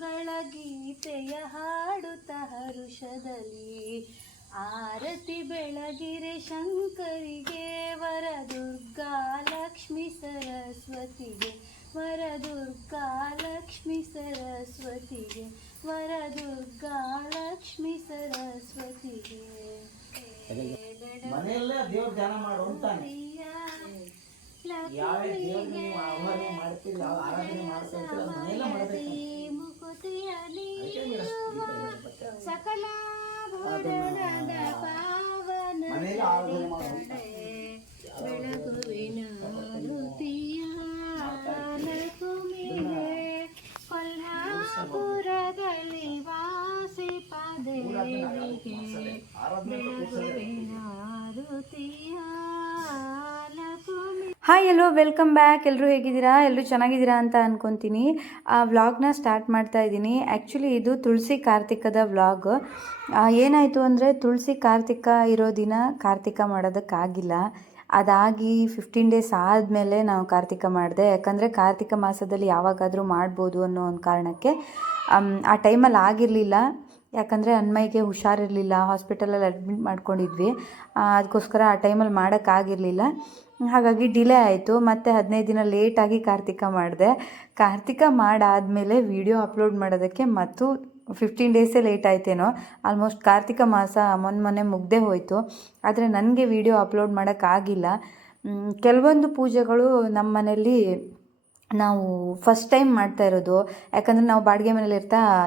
ಮಂಗಳ ಗೀತೆಯ ಹಾಡುತ್ತ ಹರುಷದಲ್ಲಿ ಆರತಿ ಬೆಳಗಿರೆ ಶಂಕರಿಗೆ ವರದುರ್ಗಾ ಲಕ್ಷ್ಮೀ ಸರಸ್ವತಿಗೆ ವರದುರ್ಗಾ ಲಕ್ಷ್ಮೀ ಸರಸ್ವತಿಗೆ ವರದುರ್ಗಾ ಲಕ್ಷ್ಮೀ ಸರಸ್ವತಿಗೆ ಮನೆಯಲ್ಲೇ ದೇವ್ರ ಧ್ಯಾನ ಮಾಡು ಅಂತಾನೆ. ಯಾವ ದೇವ್ರಿಗೆ ನೀವು ಆಹ್ವಾನ ಮಾಡ್ತೀರಿ, ಯಾವ ಆರಾಧನೆ ಮಾಡ್ತೀರಿ ಮನೆಯಲ್ಲೇ ಮಾಡಬೇಕು. ಸಕಲ ಮನೆಯಲ್ಲೇ ಆರಾಧನೆ ಮಾಡು. ಬೆಳಗುವಿನ ಋತಿಯ ಕೊಲ್ಹಾಪುರದಲ್ಲಿ ವಾಸಿಪದೇವಿಗೆ ಬೆಳಗುವಿನ ಋತಿಯ. ಹಾಯ್ ಎಲ್ಲೋ ವೆಲ್ಕಮ್ ಬ್ಯಾಕ್. ಎಲ್ಲರೂ ಹೇಗಿದ್ದೀರಾ? ಎಲ್ಲರೂ ಚೆನ್ನಾಗಿದ್ದೀರಾ ಅಂತ ಅಂದ್ಕೊತೀನಿ. ಆ ವ್ಲಾಗ್ನ ಸ್ಟಾರ್ಟ್ ಮಾಡ್ತಾ ಇದ್ದೀನಿ. ಆ್ಯಕ್ಚುಲಿ ಇದು ತುಳಸಿ ಕಾರ್ತಿಕದ ವ್ಲಾಗ್. ಏನಾಯಿತು ಅಂದರೆ ತುಳಸಿ ಕಾರ್ತಿಕ ಇರೋ ದಿನ ಕಾರ್ತಿಕ ಮಾಡೋದಕ್ಕಾಗಿಲ್ಲ. ಅದಾಗಿ 15 ಡೇಸ್ ಆದಮೇಲೆ ನಾವು ಕಾರ್ತಿಕ ಮಾಡಿದೆ. ಯಾಕಂದರೆ ಕಾರ್ತಿಕ ಮಾಸದಲ್ಲಿ ಯಾವಾಗಾದರೂ ಮಾಡ್ಬೋದು ಅನ್ನೋ ಒಂದು ಕಾರಣಕ್ಕೆ ಆ ಟೈಮಲ್ಲಿ ಆಗಿರಲಿಲ್ಲ. ಯಾಕಂದರೆ ಅನ್ಮಯ್ಗೆ ಹುಷಾರಿರಲಿಲ್ಲ, ಹಾಸ್ಪಿಟಲಲ್ಲಿ ಅಡ್ಮಿಟ್ ಮಾಡ್ಕೊಂಡಿದ್ವಿ. ಅದಕ್ಕೋಸ್ಕರ ಆ ಟೈಮಲ್ಲಿ ಮಾಡೋಕ್ಕಾಗಿರಲಿಲ್ಲ. ಹಾಗಾಗಿ ಡಿಲೇ ಆಯಿತು. ಮತ್ತು 15 ದಿನ ಲೇಟಾಗಿ ಕಾರ್ತಿಕ ಮಾಡಿದೆ. ಕಾರ್ತಿಕ ಮಾಡಾದಮೇಲೆ ವಿಡಿಯೋ ಅಪ್ಲೋಡ್ ಮಾಡೋದಕ್ಕೆ ಮತ್ತು 15 ಡೇಸೇ ಲೇಟ್ ಆಯ್ತೇನೋ. ಆಲ್ಮೋಸ್ಟ್ ಕಾರ್ತಿಕ ಮಾಸ ಮೊನ್ನೆ ಮುಗ್ದೇ ಹೋಯಿತು. ಆದರೆ ನನಗೆ ವಿಡಿಯೋ ಅಪ್ಲೋಡ್ ಮಾಡೋಕ್ಕಾಗಿಲ್ಲ. ಕೆಲವೊಂದು ಪೂಜೆಗಳು ನಮ್ಮ ಮನೇಲಿ ನಾವು ಫಸ್ಟ್ ಟೈಮ್ ಮಾಡ್ತಾ ಇರೋದು. ಯಾಕಂದರೆ ನಾವು ಬಾಡಿಗೆ ಮನೇಲಿ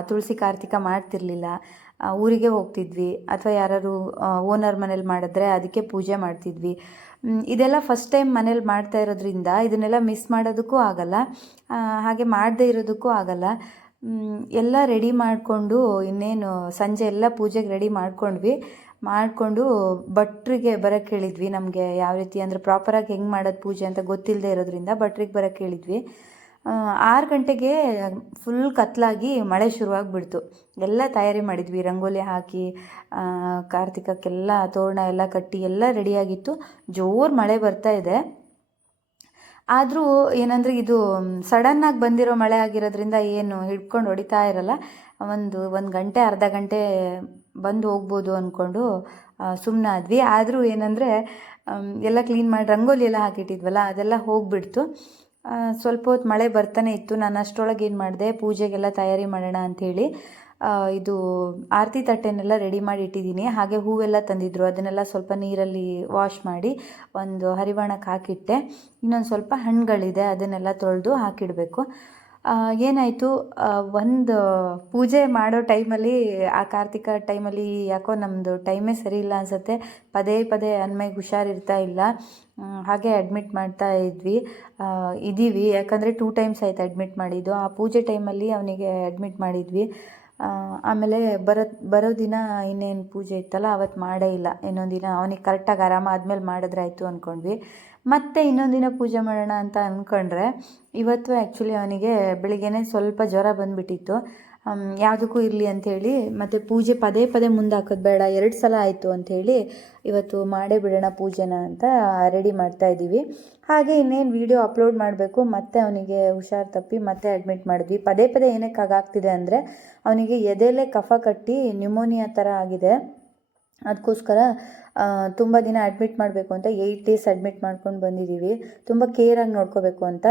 ತುಳಸಿ ಕಾರ್ತಿಕ ಮಾಡ್ತಿರ್ಲಿಲ್ಲ. ಊರಿಗೆ ಹೋಗ್ತಿದ್ವಿ ಅಥವಾ ಯಾರು ಓನರ್ ಮನೇಲಿ ಮಾಡಿದ್ರೆ ಅದಕ್ಕೆ ಪೂಜೆ ಮಾಡ್ತಿದ್ವಿ. ಇದೆಲ್ಲ ಫಸ್ಟ್ ಟೈಮ್ ಮನೇಲಿ ಮಾಡ್ತಾ ಇರೋದ್ರಿಂದ ಇದನ್ನೆಲ್ಲ ಮಿಸ್ ಮಾಡೋದಕ್ಕೂ ಆಗಲ್ಲ, ಹಾಗೆ ಮಾಡದೇ ಇರೋದಕ್ಕೂ ಆಗಲ್ಲ. ಎಲ್ಲ ರೆಡಿ ಮಾಡಿಕೊಂಡು ಇನ್ನೇನು ಸಂಜೆ ಎಲ್ಲ ಪೂಜೆಗೆ ರೆಡಿ ಮಾಡಿಕೊಂಡು ಭಟ್ರಿಗೆ ಬರೋಕ್ಕೆ ಹೇಳಿದ್ವಿ. ನಮಗೆ ಯಾವ ರೀತಿ ಅಂದರೆ ಪ್ರಾಪರಾಗಿ ಹೆಂಗೆ ಮಾಡೋದು ಪೂಜೆ ಅಂತ ಗೊತ್ತಿಲ್ಲದೆ ಇರೋದ್ರಿಂದ ಭಟ್ರಿಗೆ ಬರೋಕ್ಕೆ ಹೇಳಿದ್ವಿ. 6 ಗಂಟೆಗೆ ಫುಲ್ ಕತ್ಲಾಗಿ ಮಳೆ ಶುರುವಾಗಿಬಿಡ್ತು. ಎಲ್ಲ ತಯಾರಿ ಮಾಡಿದ್ವಿ, ರಂಗೋಲಿ ಹಾಕಿ ಕಾರ್ತಿಕಕ್ಕೆಲ್ಲ ತೋರಣ ಎಲ್ಲ ಕಟ್ಟಿ ಎಲ್ಲ ರೆಡಿಯಾಗಿತ್ತು. ಜೋರು ಮಳೆ ಬರ್ತಾ ಇದೆ. ಆದರೂ ಏನಂದರೆ ಇದು ಸಡನ್ನಾಗಿ ಬಂದಿರೋ ಮಳೆ ಆಗಿರೋದ್ರಿಂದ ಏನು ಹಿಡ್ಕೊಂಡು ಹೊಡಿತಾ ಇರಲ್ಲ. ಒಂದು ಗಂಟೆ ಅರ್ಧ ಗಂಟೆ ಬಂದು ಹೋಗ್ಬೋದು ಅಂದ್ಕೊಂಡು ಸುಮ್ಮನಾದ್ವಿ. ಆದರೂ ಏನಂದರೆ ಎಲ್ಲ ಕ್ಲೀನ್ ಮಾಡಿ ರಂಗೋಲಿ ಎಲ್ಲ ಹಾಕಿಟ್ಟಿದ್ವಲ್ಲ ಅದೆಲ್ಲ ಹೋಗಿಬಿಡ್ತು. ಸ್ವಲ್ಪ ಹೊತ್ತು ಮಳೆ ಬರ್ತಾನೆ ಇತ್ತು. ನಾನು ಅಷ್ಟರೊಳಗೆ ಏನು ಮಾಡಿದೆ, ಪೂಜೆಗೆಲ್ಲ ತಯಾರಿ ಮಾಡೋಣ ಅಂಥೇಳಿ ಇದು ಆರತಿ ತಟ್ಟೆನೆಲ್ಲ ರೆಡಿ ಮಾಡಿ ಇಟ್ಟಿದ್ದೀನಿ. ಹಾಗೆ ಹೂವೆಲ್ಲ ತಂದಿದ್ರು, ಅದನ್ನೆಲ್ಲ ಸ್ವಲ್ಪ ನೀರಲ್ಲಿ ವಾಶ್ ಮಾಡಿ ಒಂದು ಹರಿವಾಣಕ್ಕೆ ಹಾಕಿಟ್ಟೆ. ಇನ್ನೊಂದು ಸ್ವಲ್ಪ ಹಣ್ಣುಗಳಿದೆ, ಅದನ್ನೆಲ್ಲ ತೊಳೆದು ಹಾಕಿಡಬೇಕು. ಏನಾಯಿತು, ಒಂದು ಪೂಜೆ ಮಾಡೋ ಟೈಮಲ್ಲಿ ಆ ಕಾರ್ತಿಕ ಟೈಮಲ್ಲಿ ಯಾಕೋ ನಮ್ಮದು ಟೈಮೇ ಸರಿ ಇಲ್ಲ ಅನಿಸುತ್ತೆ. ಪದೇ ಅನ್ಮಯ್ಗೆ ಹುಷಾರಿರ್ತಾ ಇಲ್ಲ. ಹಾಗೆ ಅಡ್ಮಿಟ್ ಮಾಡ್ತಾ ಇದ್ದೀವಿ. ಯಾಕಂದರೆ 2 ಟೈಮ್ಸ್ ಆಯಿತು ಅಡ್ಮಿಟ್ ಮಾಡಿದ್ದು. ಆ ಪೂಜೆ ಟೈಮಲ್ಲಿ ಅವನಿಗೆ ಅಡ್ಮಿಟ್ ಮಾಡಿದ್ವಿ. ಆಮೇಲೆ ಬರೋ ದಿನ ಇನ್ನೇನು ಪೂಜೆ ಇತ್ತಲ್ಲ ಅವತ್ತು ಮಾಡೇ ಇಲ್ಲ. ಇನ್ನೊಂದು ದಿನ ಅವನಿಗೆ ಕರೆಕ್ಟಾಗಿ ಆರಾಮಾದ್ಮೇಲೆ ಮಾಡಿದ್ರಾಯ್ತು ಅಂದ್ಕೊಂಡ್ವಿ. ಮತ್ತು ಇನ್ನೊಂದು ದಿನ ಪೂಜೆ ಮಾಡೋಣ ಅಂತ ಅಂದ್ಕೊಂಡ್ರೆ ಇವತ್ತು ಆ್ಯಕ್ಚುಲಿ ಅವನಿಗೆ ಬೆಳಿಗ್ಗೆನೇ ಸ್ವಲ್ಪ ಜ್ವರ ಬಂದುಬಿಟ್ಟಿತ್ತು. ಯಾವುದಕ್ಕೂ ಇರಲಿ ಅಂಥೇಳಿ ಮತ್ತು ಪೂಜೆ ಪದೇ ಮುಂದೆ ಹಾಕೋದು ಬೇಡ, 2 ಸಲ ಆಯಿತು ಅಂಥೇಳಿ ಇವತ್ತು ಮಾಡೇ ಬಿಡೋಣ ಪೂಜೆನ ಅಂತ ರೆಡಿ ಮಾಡ್ತಾಯಿದ್ದೀವಿ. ಹಾಗೆ ಇನ್ನೇನು ವೀಡಿಯೋ ಅಪ್ಲೋಡ್ ಮಾಡಬೇಕು. ಮತ್ತು ಅವನಿಗೆ ಹುಷಾರು ತಪ್ಪಿ ಮತ್ತೆ ಅಡ್ಮಿಟ್ ಮಾಡಿದ್ವಿ. ಪದೇ ಏನಕ್ಕೆ ಹಾಗಾಗ್ತಿದೆ ಅಂದರೆ ಅವನಿಗೆ ಎದೆಯಲ್ಲೇ ಕಫ ಕಟ್ಟಿ ನ್ಯೂಮೋನಿಯಾ ಥರ ಆಗಿದೆ. ಅದಕ್ಕೋಸ್ಕರ ತುಂಬ ದಿನ ಅಡ್ಮಿಟ್ ಮಾಡಬೇಕು ಅಂತ 8 ಡೇಸ್ ಅಡ್ಮಿಟ್ ಮಾಡ್ಕೊಂಡು ಬಂದಿದ್ದೀವಿ. ತುಂಬ ಕೇರಾಗಿ ನೋಡ್ಕೋಬೇಕು ಅಂತ.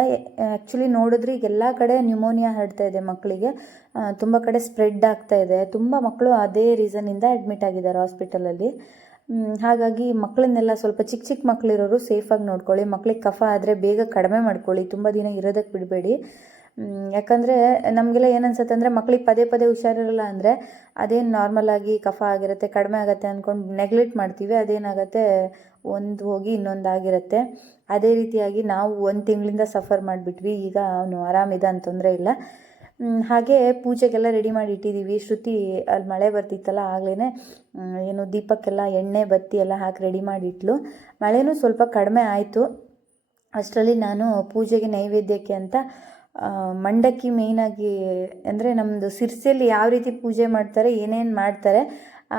ಆ್ಯಕ್ಚುಲಿ ನೋಡಿದ್ರೆ ಈಗ ಎಲ್ಲ ಕಡೆ ನ್ಯೂಮೋನಿಯಾ ಹರಡ್ತಾ ಇದೆ ಮಕ್ಕಳಿಗೆ, ತುಂಬ ಕಡೆ ಸ್ಪ್ರೆಡ್ ಆಗ್ತಾ ಇದೆ. ತುಂಬ ಮಕ್ಕಳು ಅದೇ ರೀಸನ್ನಿಂದ ಅಡ್ಮಿಟ್ ಆಗಿದ್ದಾರೆ ಹಾಸ್ಪಿಟಲಲ್ಲಿ. ಹಾಗಾಗಿ ಮಕ್ಕಳನ್ನೆಲ್ಲ ಸ್ವಲ್ಪ ಚಿಕ್ಕ ಮಕ್ಕಳಿರೋರು ಸೇಫಾಗಿ ನೋಡ್ಕೊಳ್ಳಿ. ಮಕ್ಕಳಿಗೆ ಕಫ ಆದರೆ ಬೇಗ ಕಡಿಮೆ ಮಾಡ್ಕೊಳ್ಳಿ, ತುಂಬ ದಿನ ಇರೋದಕ್ಕೆ ಬಿಡಬೇಡಿ. ಯಾಕಂದರೆ ನಮಗೆಲ್ಲ ಏನನ್ಸುತ್ತೆ ಅಂದರೆ ಮಕ್ಕಳಿಗೆ ಪದೇ ಹುಷಾರಿರಲ್ಲ ಅಂದರೆ ಅದೇನು ನಾರ್ಮಲಾಗಿ ಕಫ ಆಗಿರುತ್ತೆ, ಕಡಿಮೆ ಆಗುತ್ತೆ ಅಂದ್ಕೊಂಡು ನೆಗ್ಲೆಕ್ಟ್ ಮಾಡ್ತೀವಿ. ಅದೇನಾಗುತ್ತೆ, ಒಂದು ಹೋಗಿ ಇನ್ನೊಂದು ಆಗಿರುತ್ತೆ. ಅದೇ ರೀತಿಯಾಗಿ ನಾವು 1 ತಿಂಗಳಿಂದ ಸಫರ್ ಮಾಡಿಬಿಟ್ವಿ. ಈಗ ಅವನು ಆರಾಮಿದೆ, ಅಂತ ತೊಂದರೆ ಇಲ್ಲ. ಹಾಗೆ ಪೂಜೆಗೆಲ್ಲ ರೆಡಿ ಮಾಡಿ ಇಟ್ಟಿದ್ದೀವಿ. ಶ್ರುತಿ ಅಲ್ಲಿ ಮಳೆ ಬರ್ತಿತ್ತಲ್ಲ ಆಗಲೇ ಏನು ದೀಪಕ್ಕೆಲ್ಲ ಎಣ್ಣೆ ಬತ್ತಿ ಎಲ್ಲ ಹಾಕಿ ರೆಡಿ ಮಾಡಿ ಇಟ್ಲು. ಮಳೆನೂ ಸ್ವಲ್ಪ ಕಡಿಮೆ ಆಯಿತು. ಅಷ್ಟರಲ್ಲಿ ನಾನು ಪೂಜೆಗೆ ನೈವೇದ್ಯಕ್ಕೆ ಅಂತ ಮಂಡಕ್ಕಿ ಮೇಯ್ನಾಗಿ ಅಂದರೆ ನಮ್ಮದು ಸಿರ್ಸಿಯಲ್ಲಿ ಯಾವ ರೀತಿ ಪೂಜೆ ಮಾಡ್ತಾರೆ, ಏನೇನು ಮಾಡ್ತಾರೆ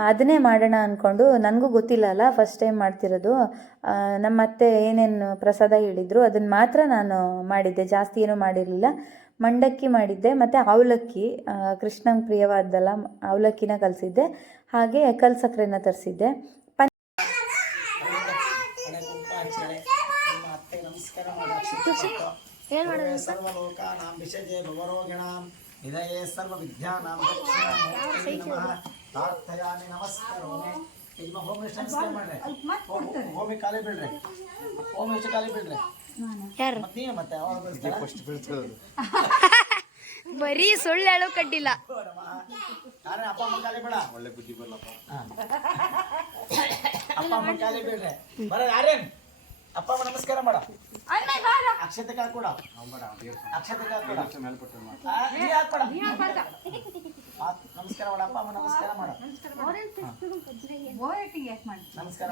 ಅದನ್ನೇ ಮಾಡೋಣ ಅಂದ್ಕೊಂಡು, ನನಗೂ ಗೊತ್ತಿಲ್ಲ ಅಲ್ಲ, ಫಸ್ಟ್ ಟೈಮ್ ಮಾಡ್ತಿರೋದು. ನಮ್ಮ ಅತ್ತೆ ಏನೇನು ಪ್ರಸಾದ ಹೇಳಿದರು ಅದನ್ನು ಮಾತ್ರ ನಾನು ಮಾಡಿದ್ದೆ, ಜಾಸ್ತಿ ಏನೂ ಮಾಡಿರಲಿಲ್ಲ. ಮಂಡಕ್ಕಿ ಮಾಡಿದ್ದೆ ಮತ್ತು ಅವಲಕ್ಕಿ, ಕೃಷ್ಣಂಗೆ ಪ್ರಿಯವಾದ್ದಲ್ಲ ಅವಲಕ್ಕಿನ ಕಲಿಸಿದ್ದೆ, ಹಾಗೆ ಕಲ್ಸಕ್ರೆನ ತರಿಸಿದ್ದೆ. ಸರ್ವಲೋಕಾನಾಂ ವಿಷಜೆ ಭವರೋಗಿಣಾಂ ನಿಧಯೇ ಸರ್ವವಿದ್ಯಾನಾಂ ದಕ್ಷಿಣಾಮೂರ್ತಯೇ ನಮಃ ಪ್ರಾರ್ಥಯಾಮಿ ನಮಸ್ಕರೋಮಿ. ಈಗ ಹೋಮ್ ನಮಸ್ಕಾರ ಮಾಡ್ರಿ. ಹೋಮಿ ಖಾಲಿ ಬಿಡ್ರಿ. ಹೋಮ್ ಎಷ್ಟು ಖಾಲಿ ಬಿಡ್ರಿ. ಮತ್ತೆ ನೀನು ಮತ್ತೆ ಅವಾಗ ಫಸ್ಟ್ ಬೀಳ್ತದೆ. ಬರೀ ಸುಳ್ಳು ಹೇಳೋ ಕಡ್ಡಿಲ್ಲ. ಯಾರೇ ಅಪ್ಪ ಅಮ್ಮ ಖಾಲಿ ಬೇಡ. ಒಳ್ಳೆ ಬುದ್ಧಿ ಬರಲಪ್ಪ. ಅಪ್ಪ ಅಮ್ಮ ಖಾಲಿ ಬಿಡ್ರಿ. ಬರ ಯಾರೇನ್ ಅಪ್ಪ ಅಮ್ಮ ನಮಸ್ಕಾರ ಮಾಡ. ಅಕ್ಷತೆ ಹಾಕೊಡ. ಅಕ್ಷತೆ ಹಾಕೊಡ. ನೀ ಹಾಕೊಡ. ನಮಸ್ಕಾರ ಮಾಡ. ಅಪ್ಪ ಅಮ್ಮ ನಮಸ್ಕಾರ ಮಾಡ. ನಮಸ್ಕಾರ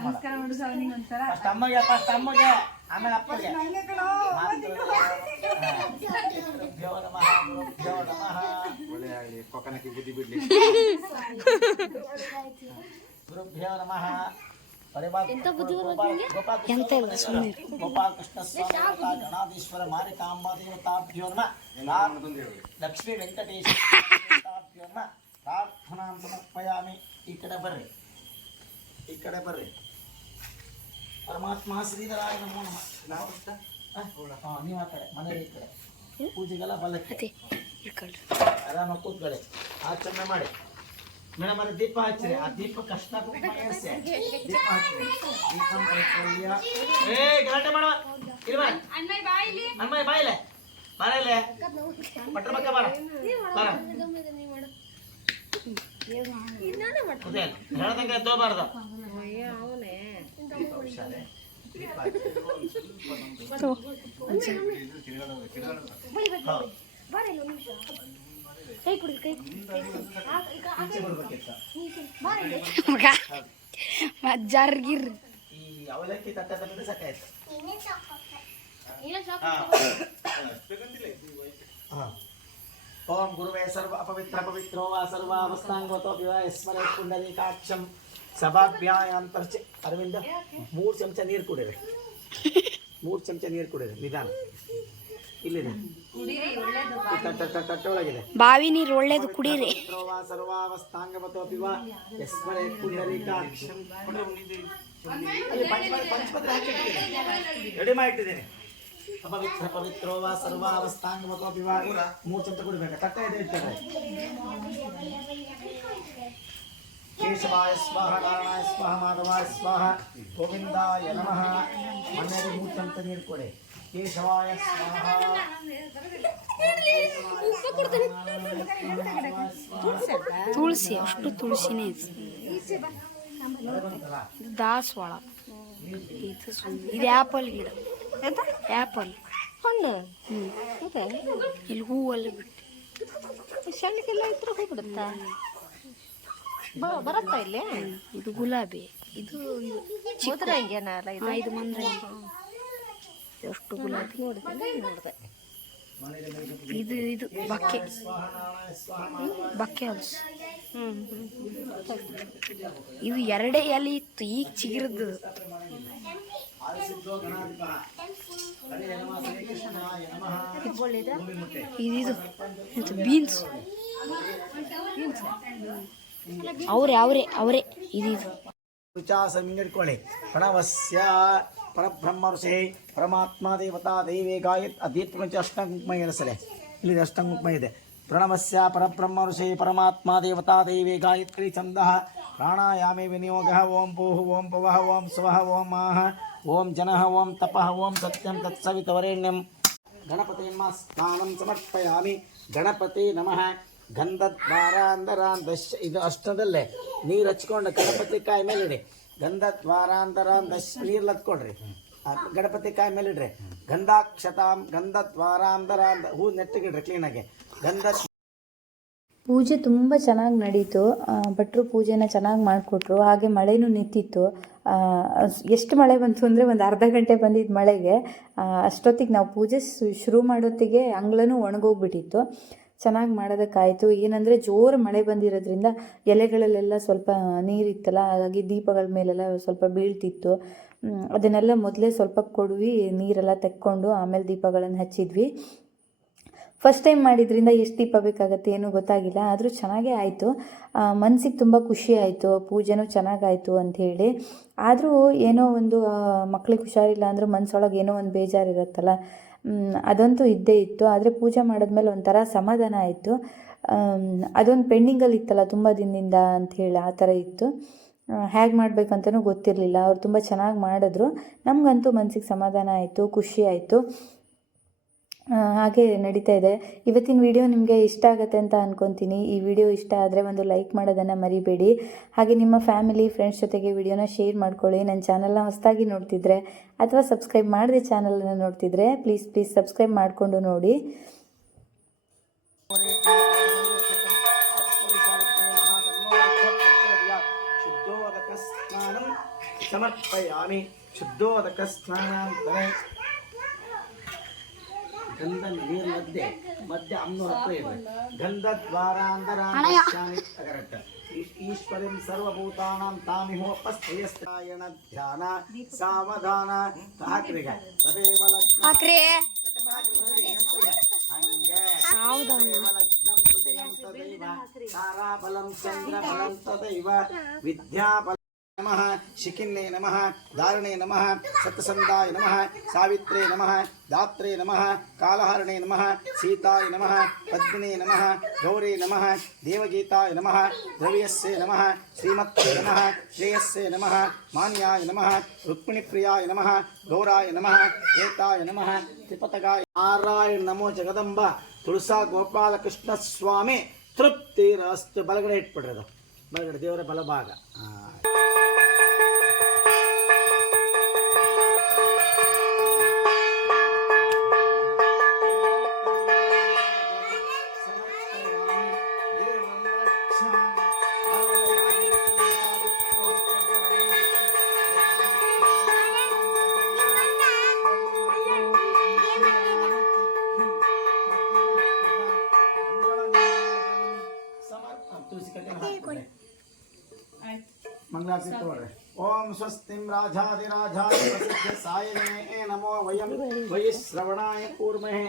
ಮಾಡ. ಫಸ್ಟ್ ಅಮ್ಮಗೆ, ಫಸ್ಟ್ ಅಮ್ಮಗೆ, ಆಮೇಲೆ ಅಪ್ಪಗೆ. ಗುರುಭ್ಯೋ ನಮಃ, ಗುರುಭ್ಯೋ ನಮಃ. ಗುರುಭ್ಯೋ ನಮಃ. ಗೋಪಾಲಕೃಷ್ಣ ಸ್ವಾಮಿ ಗಣಾಧೀಶ್ವರ ಮಾರಿಕಾಂಬಾ ದೇವತಾಭ್ಯೋ ನಮಃ. ಲಕ್ಷ್ಮೀ ವೆಂಕಟೇಶ ದೇವತಾಭ್ಯೋ ನಮಃ. ಪ್ರಾರ್ಥನಾಂ ಸಮರ್ಪಯಾಮಿ. ಈ ಕಡೆ ಬರ್ರಿ, ಈ ಕಡೆ ಬರ್ರಿ. ಪರಮಾತ್ಮ ಶ್ರೀಧರಾಯ ನಮೋ ನಮಃ. ನೀವು ಆ ಕಡೆ ಮನೆಯಲ್ಲಿ ಈ ಕಡೆ ಪೂಜೆಗೆಲ್ಲ ಬಲಕ್ಕೆ ಆರಾಮ ಕೂತ್ಕೊಳ್ಳಿ. ಆಚರಣೆ ಮಾಡಿ ಮೇಡಮ್. ಅಲ್ಲಿ ದೀಪ ಹಚ್ಚಿರಿ. ಆ ದೀಪ ಕಷ್ಟ ದೀಪ ಹಚ್ಚಿರಿ. ದೀಪ ಗಲಾಟೆ ಮಾಡುವ ಅನ್ಮಯ ಬಾಯಿಲೆ ಬಾರಲೆ ಮಟ್ರ ಬಕ್ಕ ಬಾರ ಬಾರ. ಹೇಳ್ದಂಗೆ ತೋಬಾರ್ದು. ಜರ್ಗಿರ್ ಈ ಅವಲಕ್ಕಿ ತಟ್ಟದ ಸಾಕಾಯ್ತು. ಓಂ ಗುರುವೇ ಸರ್ವ ಅಪವಿತ್ರ ಪವಿತ್ರೋ ವಾ ಸರ್ವಾವಸ್ಥಾಂಗತೋ ವಿವಾಹ ಸ್ಮರೇ ಪುಂಡರೀಕಾಕ್ಷಂ ಸಭಾಭ್ಯಾಯಾಂತರ್ಚ. ಅರವಿಂದ 3 ಚಮಚ ನೀರು ಕುಡಿರಿ. 3 ಚಮಚ ನೀರು ಕುಡಿರಿ ನಿಧಾನ. ಇಲ್ಲಿದೆ ತಟ್ಟೊಳಗಿದೆ. ಬಾವಿ ನೀರು ಒಳ್ಳೇದು ಕುಡೀರಿ. ಸರ್ವಾವಸ್ಥಾಂಗತೋ ವಿವಾಹ ಸ್ಮರೇ ಪುಂಡರೀಕಾಕ್ಷಂ. ಪಂಚಪತ್ರ ಹಾಕಿಟ್ಟಿದ್ದೀನಿ, ರೆಡಿ ಮಾಡಿಟ್ಟಿದ್ದೀನಿ. ಅಪವಿತ್ರ ಪವಿತ್ರೋ ವಾ ಸರ್ವಾವಸ್ಥಾಂಗತೋ ವಿವಾಹ 3 ಚಮಚ ಕುಡಿಬೇಕು. ತಟ್ಟ ಇದೆ ಇರ್ತಾರೆ. ಕೇಶವಾಯ ಸ್ವಾಹ, ನಾರಾಯಣಾಯ ಸ್ವಾಹ, ಮಾಧವಾಯ ಸ್ವಾಹ, ಗೋವಿಂದಾಯ ನಮಃ. ಮನೆಯಲ್ಲಿ 3 ಚಮಚ ನೀರು ಕೊಡಿ. ಕೇಶವಾಯ ಸ್ವಾಹ. ತುಳಸಿ ಅಷ್ಟು ತುಳಸಿನೇ ದಾಸವಾಳ. ಇದು ಆ್ಯಪಲ್ ಗಿಡ. ಆ್ಯಪಲ್ ಹಣ್ಣು ಇಲ್ಲಿ ಹೂವಲ್ಲಿ ಬಿಟ್ಟು ಸಣ್ಣಕ್ಕೆಲ್ಲ ಇದ್ರೆ ಹೋಗ್ಬಿಡುತ್ತಾ ಬರುತ್ತಾ ಇಲ್ಲಿ. ಇದು ಗುಲಾಬಿ. ಇದು ಚಿತ್ರಂಗೇನಲ್ಲ ಇದು. ಇದು ಮಂದ್ರಂಗಿ. ಎಷ್ಟು ಗುಲಾಬಿ ನೋಡಿದೆ. ಇದು ಇದು ಬಕ್ಕೆ ಬಕ್ಕೆ ಹೌಸ್. ಇದು 2 ಎಲೆ ಇತ್ತು, ಈಗ ಚಿಗಿರದ್ದು. ಇದು ಇದು ಬೀನ್ಸ್. ಅವರೇ ಇದು ಇಟ್ಕೊಳ್ಳಿ. ಪ್ರಣವಸ್ಯ ಪರಬ್ರಹ್ಮ ಋಷಿ ಪರಮಾತ್ಮ ದೇವತಾ ದೈವೇ ಗಾಯತ್. ಆ ದೀಪ ಅಷ್ಟಂಕುಂಕುಮ ಇರಿಸಲೆ. ಇಲ್ಲಿ ಅಷ್ಟಂಕುಂಕುಮ ಇದೆ. ಪ್ರಣವಸ್ಯ ಪರಬ್ರಹ್ಮ ಋಷಿ ಪರಮಾತ್ಮ ದೇವತಾ ದೈವೇ ಗಾಯತ್ರಿ ಛಂದಃ ಪ್ರಾಣಾಯಾಮೇ ವಿನಿಯೋಗಃ. ಓಂ ಭೂಃ ಓಂ ಭುವಃ ಓಂ ಸ್ವಃ ಓಂ ಮಾಹ ಓಂ ಜನಃ ಓಂ ತಪಃ ಓಂ ಸತ್ಯಂ ತತ್ಸವಿತುವರೆಣ್ಯಂ. ಗಣಪತಿಯಮ್ಮ ಸ್ನಾನಂ ಸಮರ್ಪಯಾಮಿ. ಗಣಪತಿ ನಮಃ. ಗಂಧದ್ವಾರಾಂಧರಾಂಧಶ್ಚ. ಇದು ಅಷ್ಟದಲ್ಲೇ ನೀರು ಹಚ್ಕೊಂಡು ಗಣಪತಿ ಕಾಯಿ ಮೇಲೆ ಇಡಿ. ಗಂಧದ್ವಾರಾಂಧರಾಂಧಶ್ಚ ನೀರು ಲತ್ಕೊಳ್ರಿ. ಗಣಪತಿ ಕಾಯಿ ಮೇಲೆ ಇಡ್ರಿ. ಗಂಧಾಕ್ಷತಾಂ ಗಂಧದ್ವಾರಾಂಧರಾಂಧ. ಹೂ ನೆಟ್ಟಿಗಿಡ್ರಿ ಕ್ಲೀನಾಗಿ. ಪೂಜೆ ತುಂಬ ಚೆನ್ನಾಗಿ ನಡೀತು. ಭಟ್ರು ಪೂಜೆನ ಚೆನ್ನಾಗಿ ಮಾಡಿಕೊಟ್ರು. ಹಾಗೆ ಮಳೆನೂ ನಿಂತಿತ್ತು. ಎಷ್ಟು ಮಳೆ ಬಂತು ಅಂದರೆ ಒಂದು ಅರ್ಧ ಗಂಟೆ ಬಂದಿದ್ದ ಮಳೆಗೆ ಅಷ್ಟೊತ್ತಿಗೆ ನಾವು ಪೂಜೆ ಶುರು ಮಾಡೋತ್ತಿಗೆ ಅಂಗಳನೂ ಒಣಗೋಗ್ಬಿಟ್ಟಿತ್ತು. ಚೆನ್ನಾಗಿ ಮಾಡೋದಕ್ಕಾಯಿತು. ಏನಂದರೆ ಜೋರು ಮಳೆ ಬಂದಿರೋದ್ರಿಂದ ಎಲೆಗಳಲ್ಲೆಲ್ಲ ಸ್ವಲ್ಪ ನೀರಿತ್ತಲ್ಲ, ಹಾಗಾಗಿ ದೀಪಗಳ ಮೇಲೆಲ್ಲ ಸ್ವಲ್ಪ ಬೀಳ್ತಿತ್ತು. ಅದನ್ನೆಲ್ಲ ಮೊದಲೇ ಸ್ವಲ್ಪ ಕೊಡ್ವಿ ನೀರೆಲ್ಲ ತೆಕ್ಕೊಂಡು ಆಮೇಲೆ ದೀಪಗಳನ್ನು ಹಚ್ಚಿದ್ವಿ. ಫಸ್ಟ್ ಟೈಮ್ ಮಾಡಿದ್ರಿಂದ ಎಷ್ಟು ದೀಪ ಬೇಕಾಗತ್ತೆ ಏನೂ ಗೊತ್ತಾಗಿಲ್ಲ, ಆದರೂ ಚೆನ್ನಾಗೇ ಆಯಿತು. ಮನಸ್ಸಿಗೆ ತುಂಬ ಖುಷಿ ಆಯಿತು, ಪೂಜೆನೂ ಚೆನ್ನಾಗಾಯಿತು ಅಂಥೇಳಿ. ಆದರೂ ಏನೋ ಒಂದು ಮಕ್ಳಿಗೆ ಹುಷಾರಿಲ್ಲ ಅಂದ್ರೆ ಮನಸ್ಸೊಳಗೆ ಏನೋ ಒಂದು ಬೇಜಾರಿರುತ್ತಲ್ಲ, ಅದಂತೂ ಇದ್ದೇ ಇತ್ತು. ಆದರೆ ಪೂಜೆ ಮಾಡಿದ್ಮೇಲೆ ಒಂಥರ ಸಮಾಧಾನ ಆಯಿತು. ಅದೊಂದು ಪೆಂಡಿಂಗಲ್ಲಿ ಇತ್ತಲ್ಲ ತುಂಬ ದಿನದಿಂದ ಅಂಥೇಳಿ ಆ ಥರ ಇತ್ತು. ಹೇಗೆ ಮಾಡಬೇಕಂತನೂ ಗೊತ್ತಿರಲಿಲ್ಲ. ಅವ್ರು ತುಂಬ ಚೆನ್ನಾಗಿ ಮಾಡಿದ್ರು. ನಮಗಂತೂ ಮನಸ್ಸಿಗೆ ಸಮಾಧಾನ ಆಯಿತು, ಖುಷಿ ಆಯಿತು. ಹಾಗೆ ನಡೀತಾ ಇದೆ. ಇವತ್ತಿನ ವಿಡಿಯೋ ನಿಮಗೆ ಇಷ್ಟ ಆಗುತ್ತೆ ಅಂತ ಅಂದ್ಕೊತೀನಿ. ಈ ವಿಡಿಯೋ ಇಷ್ಟ ಆದರೆ ಒಂದು ಲೈಕ್ ಮಾಡೋದನ್ನು ಮರಿಬೇಡಿ. ಹಾಗೆ ನಿಮ್ಮ ಫ್ಯಾಮಿಲಿ ಫ್ರೆಂಡ್ಸ್ ಜೊತೆಗೆ ವಿಡಿಯೋನ ಶೇರ್ ಮಾಡ್ಕೊಳ್ಳಿ. ನನ್ನ ಚಾನಲ್ನ ಹೊಸದಾಗಿ ನೋಡ್ತಿದ್ರೆ ಅಥವಾ ಸಬ್ಸ್ಕ್ರೈಬ್ ಮಾಡದೆ ಚಾನಲನ್ನು ನೋಡ್ತಿದ್ರೆ ಪ್ಲೀಸ್ ಸಬ್ಸ್ಕ್ರೈಬ್ ಮಾಡಿಕೊಂಡು ನೋಡಿ. ಶುದ್ಧೋದಕ ಸ್ನಾನಂ ಸಮರ್ಪಯಾಮಿ. ಶುದ್ಧೋದಕ ಸ್ನಾನಾಂತರೆ ಗಂಧ ನೀರು ಮಧ್ಯೆ ಅಮ್ನೂರ ಹತ್ರ ಇದೆ. ಗಂಧದ್ವಾರಾಂತರಾಂತರಟ್ಟ ಈಶ್ವರಂ ಸರ್ವಭೂತಾನಾಂ ತಾಮಿಹೋಪಸ್ಥಯಸ್ತಾಯಣ ಧ್ಯಾನ ಸಾವಧಾನ ಹಾಕ್ರಿಗೆ ತದೇವ ಲಗ್ನಂ ತದೈವ ತಾರಾಬಲಂ ಚಂದ್ರಬಲಂ ತದೈವ ವಿದ್ಯಾಬಲ ನಮಃ ಶಿಖಿನ್ನೇ ನಮಃ ಧಾರಣೇ ನಮಃ ಸತ್ಸಂದಾಯ ನಮಃ ಸಾವಿತ್ರೇ ನಮಃ ದಾತ್ರೇ ನಮಃ ಕಾಲಹರಣೇ ನಮಃ ಸೀತಾಯ ನಮಃ ಪದ್ಮಿನೇ ನಮಃ ಗೌರೇ ನಮಃ ದೇವಗೀತಾಯ ನಮಃ ದ್ರವ್ಯಸ್ಯೇ ನಮಃ ಶ್ರೀಮತ್ತೇ ನಮಃ ಶ್ರೇಯಸ್ಸೇ ನಮಃ ಮಾನ್ಯಾಯ ನಮಃ ರುಕ್ಮಿಣಿಪ್ರಿಯಾಯ ನಮಃ ಗೌರಾಯ ನಮಃ ಏತಾಯ ನಮಃ ತ್ರಿಪತಗಾಯ ನಾರಾಯಣ ನಮೋ ಜಗದಂಬ ತುಳಸಾ ಗೋಪಾಲಕೃಷ್ಣ ಸ್ವಾಮಿ ತೃಪ್ತಿರಸ್ತು. ಬಲಗಡೆ ಇಟ್ಬಿಡ್ರಿ, ಅದು ಬಲಗಡೆ ದೇವರ ಬಲಭಾಗ. ಮಂಗಳಾರತಿ ತಗೊಳ್ರಿ. ಓಂ ಸ್ವಸ್ತಿಂ ರಾಜಾದಿರಾಜಾಯ ಪ್ರಸಿದ್ಧ ಸಾಯಿನೇ ನಮೋ ವಯಂ ವೈಶ್ರವಣಾಯ ಕೂರ್ಮಹೇ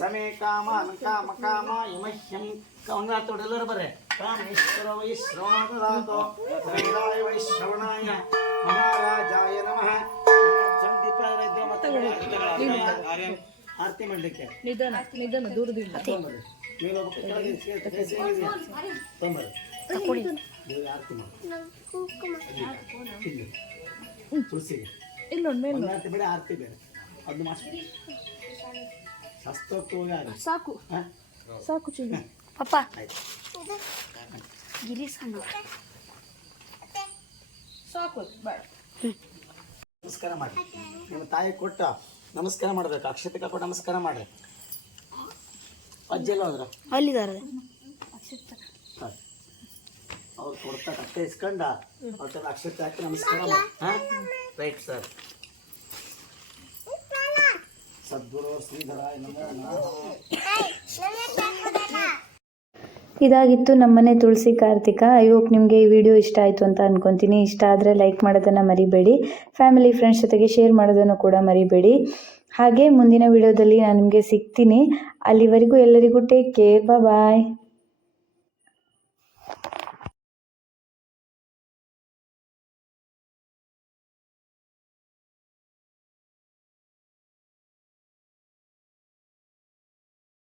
ಸಮೇ ಕಾಮಾನ್ ಕಾಮ ಕಾಮಾಯ ಮಹ್ಯಂ. ಮಂಗಳಾರತಿ ತಗೊಳ್ರಿ, ಎಲ್ಲರೂ ಬರ್ರಿ. ಕಾಮೇಶ್ವರ ವೈಶ್ರವಣಾದೋ ವೇದಾಯ ವೈಶ್ರವಣಾಯ ಮಹಾರಾಜಾಯ ನಮಃ. ಆರತಿ ಮಾಡಲಿಕ್ಕೆ ನಿಧಾನ ದೂರದಿಂದ ತೊಂಬರ್ರಿ. ಆರತಿ ಮಾಡಿ ತುಳಸಿಗೆ ಮಂಗಳಾರತಿ ಬೇರೆ ಆರತಿ ಬೇರೆ ಅದು ಮಾಡಿ ಶಾಸ್ತ್ರೋಕ್ತವಾಗಿ ಸಾಕು ಸಾಕು ಚಿನ್ನ ಪಪ್ಪ ಗಿರಿ ಸಣ್ಣ ಸಾಕು ಬೇಡ. ನಮಸ್ಕಾರ ಮಾಡಿ. ನಿಮ್ಮ ತಾಯಿ ಕೊಟ್ಟ ನಮಸ್ಕಾರ ಮಾಡ್ಬೇಕು. ಅಕ್ಷತೆ ಕೊಟ್ಟು ನಮಸ್ಕಾರ ಮಾಡ್ರಿ. ಅಜ್ಜೆಲ್ಲ ಹೋದ್ರ ಅಲ್ಲಿದ್ದಾರೆ. ಅವ್ರು ಕೊಡ್ತಾ ಕಟ್ಟೆ ಇಸ್ಕೊಂಡ ಅವ್ರ ಅಕ್ಷತೆ ಹಾಕಿ ನಮಸ್ಕಾರ ಮಾಡಿ. ಹಾಂ ರೈಟ್ ಸರ್. ಸದ್ಗುರು ಶ್ರೀಧರಾಯ ನಮೋ ನಮಃ. ಇದಾಗಿತ್ತು ನಮ್ಮನೆ ತುಳಸಿ ಕಾರ್ತಿಕ. ಐ ಹೋಪ್ ನಿಮಗೆ ಈ ವಿಡಿಯೋ ಇಷ್ಟ ಆಯಿತು ಅಂತ ಅಂದ್ಕೊತೀನಿ. ಇಷ್ಟ ಆದರೆ ಲೈಕ್ ಮಾಡೋದನ್ನು ಮರಿಬೇಡಿ. ಫ್ಯಾಮಿಲಿ ಫ್ರೆಂಡ್ಸ್ ಜೊತೆಗೆ ಶೇರ್ ಮಾಡೋದನ್ನು ಕೂಡ ಮರಿಬೇಡಿ. ಹಾಗೆ ಮುಂದಿನ ವಿಡಿಯೋದಲ್ಲಿ ನಾನು ನಿಮಗೆ ಸಿಗ್ತೀನಿ. ಅಲ್ಲಿವರೆಗೂ ಎಲ್ಲರಿಗೂ ಟೇಕ್ ಕೇರ್. ಬಾಯ್.